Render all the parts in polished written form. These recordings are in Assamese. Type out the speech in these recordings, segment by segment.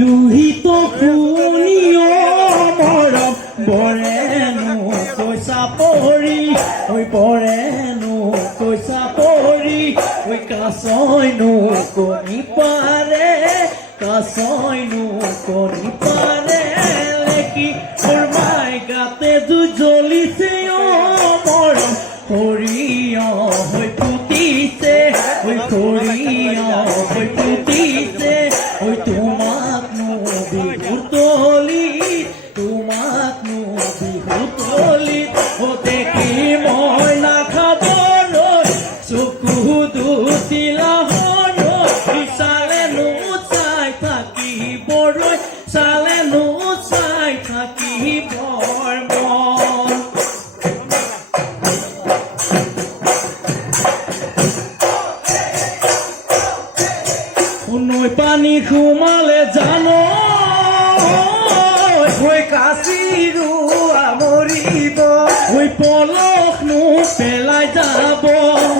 লোহিত শুনিও মৰম বৰেনো কৈছা পৰি ঐ বৰেনো কৈছা পৰি ঐ কাছয়নো কণী পাৰে কাছয়নো কণী পাৰে লেকি মোৰ মাই গাতে জ্বলিছে মৰম সৰিয়হ হৈ ফুটিছে ঐ সৰিয়হ হৈ ফুটিছে ঐ তোমাকনো বিহুৰ তলিত তোমাকনো বিহুৰ তলিত ও দেখি মই নাখাবলৈ চকু দুটিলাহলৈ চালেনো চাই থাকিবলৈ চালেনো চাই থাকিবৰ মন নৈ পানী সোমালে জানো ঐ কাচিৰো আমৰিব ঐ পলকনো পেলাই যাব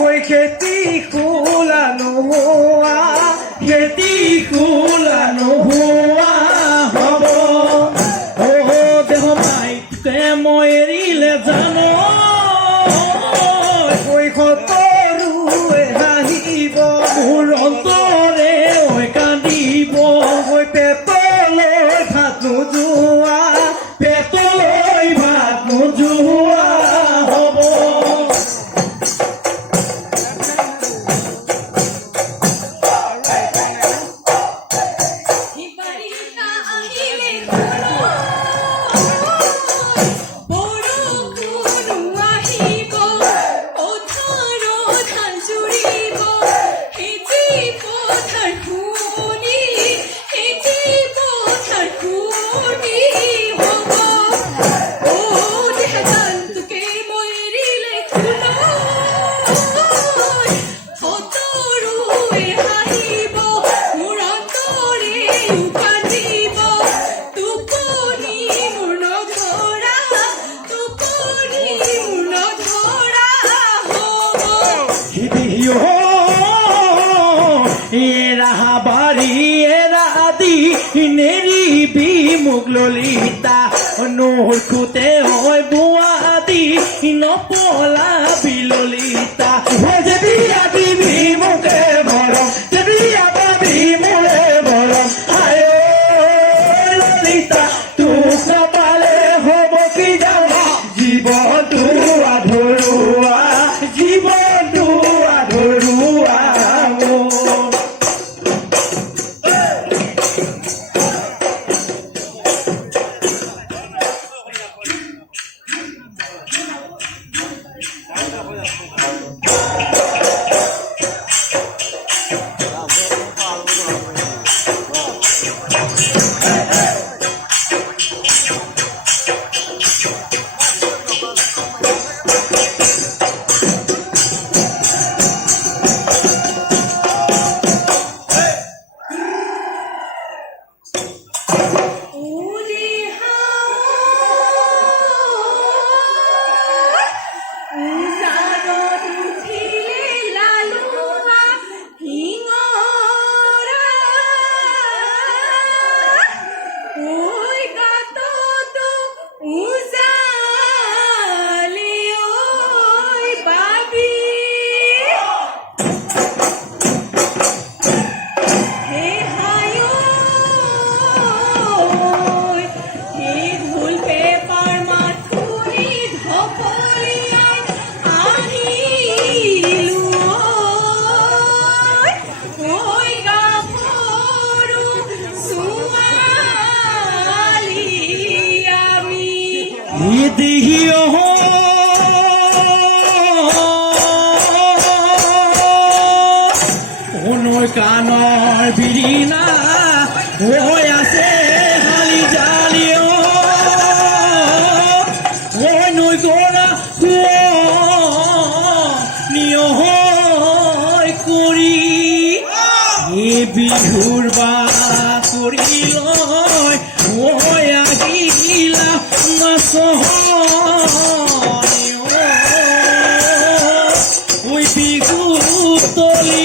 ঐ খেতি খোলা নোহোৱা খেতি খোলা নোহোৱা হ'ব অ দেহ মাইকে মই এৰিলে জানো ঐ সতৰুৱে হাঁহিব মোৰ অন্তৰে কান্দিব ঐ পেটলৈ ভাত নোযোৱা পেটলৈ ভাত নোযোৱা হ'ব নেৰিবি মোক ললিতা নৰখোতে হয় বোৱা দি নপলাবি ললিতা যে বিয়া দিবি মোকে মৰম যে বিয়া পাবি মোৰে মৰম আয় ললিতা তোক নাপালে হ'ব কি জানা জীৱনটো আধৰুৱা জীৱনটো আধৰুৱা কানৰ বিৰিনা হৈ আছে হালি জালি নৈ গৰা নিয় কৰি এই বিহুৰ বাতৰি লৈ ঐ আহিলা নাচনি ঐ বিহু তলি